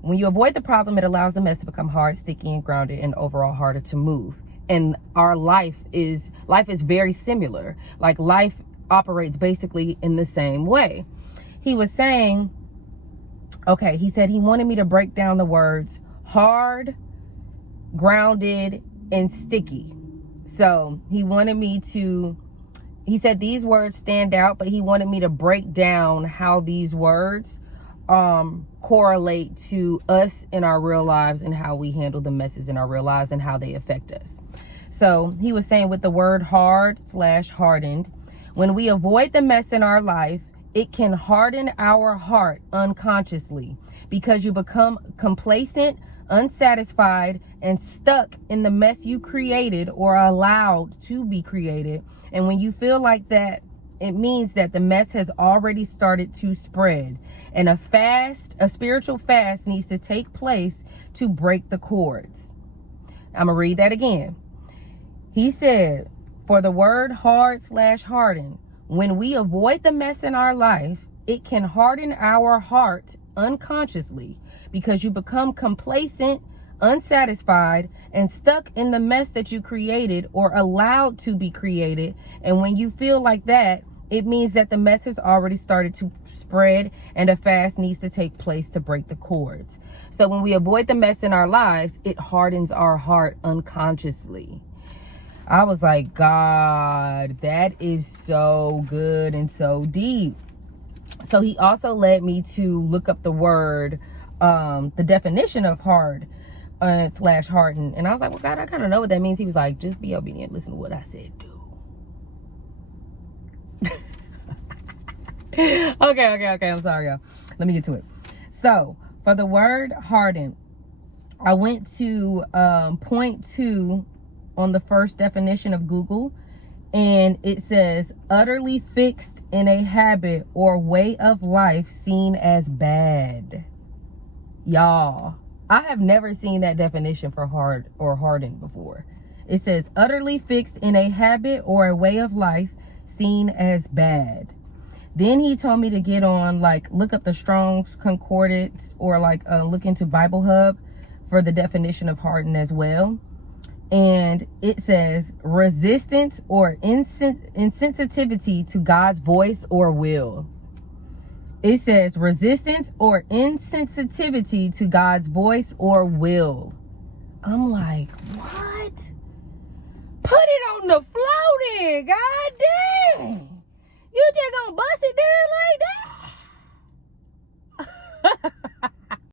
When you avoid the problem, it allows the mess to become hard, sticky, and grounded, and overall harder to move. And our life is very similar. Like, life operates basically in the same way. He was saying, he said he wanted me to break down the words hard, grounded, and sticky. So he said these words stand out, but he wanted me to break down how these words correlate to us in our real lives and how we handle the messes in our real lives and how they affect us. So he was saying, with the word hard/hardened, when we avoid the mess in our life, it can harden our heart unconsciously because you become complacent, unsatisfied, and stuck in the mess you created or allowed to be created. And when you feel like that, it means that the mess has already started to spread, and a spiritual fast needs to take place to break the cords. I'm gonna read that again. He said, for the word hard/harden, when we avoid the mess in our life, it can harden our heart unconsciously because you become complacent, unsatisfied, and stuck in the mess that you created or allowed to be created. And when you feel like that, it means that the mess has already started to spread and a fast needs to take place to break the cords. So when we avoid the mess in our lives, it hardens our heart unconsciously. I was like, God, that is so good and so deep. So he also led me to look up the word, the definition of hard/harden. And I was like, well, God, I kind of know what that means. He was like, just be obedient. Listen to what I said, do. Okay. I'm sorry, y'all. Let me get to it. So for the word harden, I went to point 2 on the first definition of Google, and it says utterly fixed in a habit or way of life seen as bad. Y'all, I have never seen that definition for hard or hardened before. It says utterly fixed in a habit or a way of life seen as bad. Then he told me to get on, look up the Strong's Concordance or look into Bible Hub for the definition of hardened as well. And it says resistance or insensitivity to God's voice or will. It says resistance or insensitivity to God's voice or will. I'm like, what? Put it on the floor then, God dang. You just gonna bust it down like that?